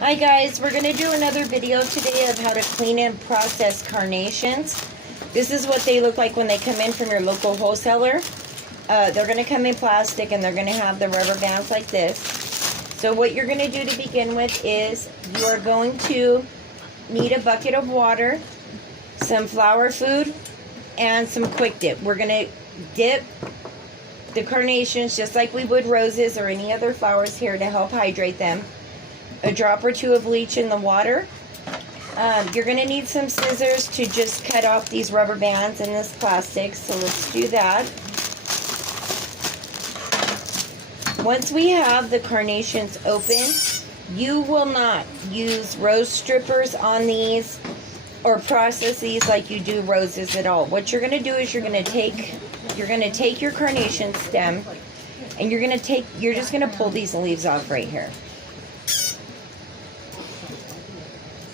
Hi guys, we're going to do another video today of how to clean and process carnations. This is what they look like when they come in from your local wholesaler. They're going to come in plastic and they're going to have the rubber bands like this. So what you're going to do to begin with is you are going to need a bucket of water, some flour food, and some quick dip. We're going to dip the carnations just like we would roses or any other flowers here to help hydrate them. A drop or two of bleach in the water. You're going to need some scissors to just cut off these rubber bands in this plastic, so let's do that. Once we have the carnations open, you will not use rose strippers on these or process these like you do roses at all. What you're going to do is you're going to take your carnation stem and you're just going to pull these leaves off right here.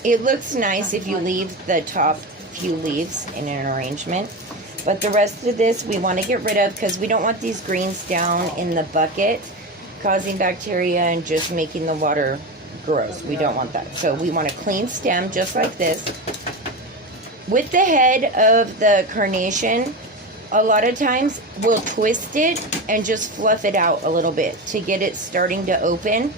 It looks nice if you leave the top few leaves in an arrangement, but the rest of this we want to get rid of because we don't want these greens down in the bucket causing bacteria and just making the water gross. We don't want that. So we want a clean stem just like this. With the head of the carnation, a lot of times we'll twist it and just fluff it out a little bit to get it starting to open.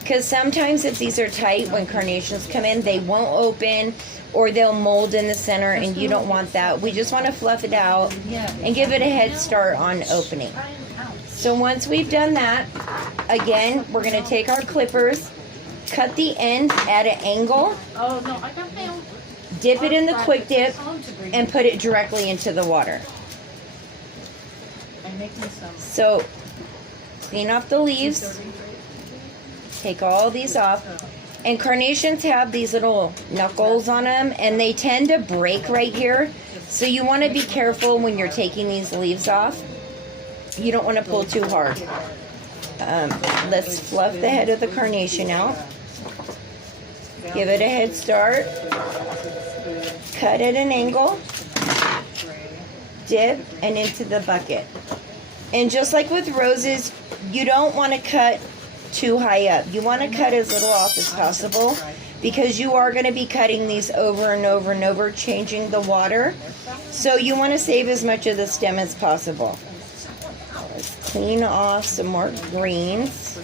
Because sometimes if these are tight, when carnations come in, they won't open or they'll mold in the center, and you don't want that. We just want to fluff it out and give it a head start on opening. So once we've done that, again, we're going to take our clippers, cut the end at an angle, dip it in the quick dip, and put it directly into the water. So clean off the leaves. Take all these off, and carnations have these little knuckles on them and they tend to break right here, so you want to be careful when you're taking these leaves off. You don't want to pull too hard. Let's fluff the head of the carnation out, give it a head start, cut at an angle, dip, and into the bucket. And just like with roses, you don't want to cut too high up. You want to cut as little off as possible because you are going to be cutting these over and over and over, changing the water. So you want to save as much of the stem as possible. Let's clean off some more greens.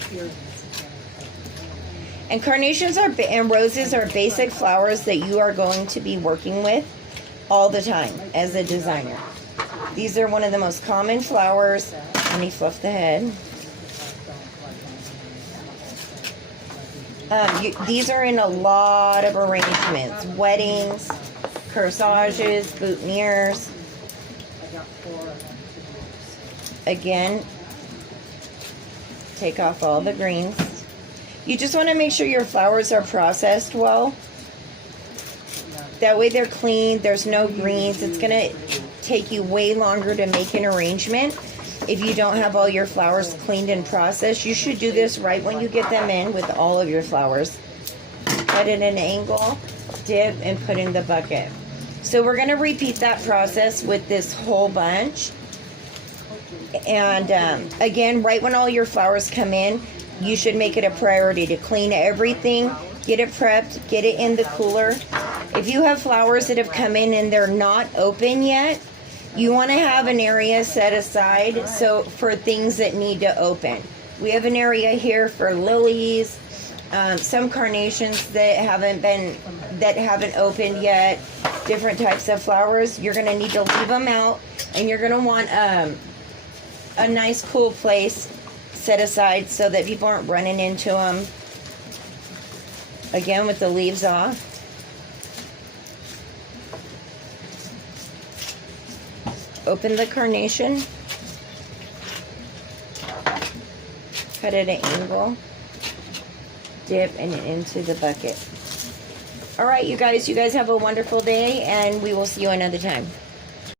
And carnations and roses are basic flowers that you are going to be working with all the time as a designer. These are one of the most common flowers. Let me fluff the head. These are in a lot of arrangements. Weddings, corsages, boutonnieres. Again, take off all the greens. You just want to make sure your flowers are processed well. That way they're clean, there's no greens. It's going to take you way longer to make an arrangement. If you don't have all your flowers cleaned and processed, you should do this right when you get them in with all of your flowers. Cut at an angle, dip, and put in the bucket. So we're going to repeat that process with this whole bunch. And again, right when all your flowers come in, you should make it a priority to clean everything, get it prepped, get it in the cooler. If you have flowers that have come in and they're not open yet, you want to have an area set aside so for things that need to open. We have an area here for lilies, some carnations that haven't opened yet, different types of flowers. You're going to need to leave them out, and you're going to want a nice cool place set aside so that people aren't running into them. Again, with the leaves off. Open the carnation, cut at an angle, dip, and into the bucket. All right, you guys have a wonderful day, and we will see you another time.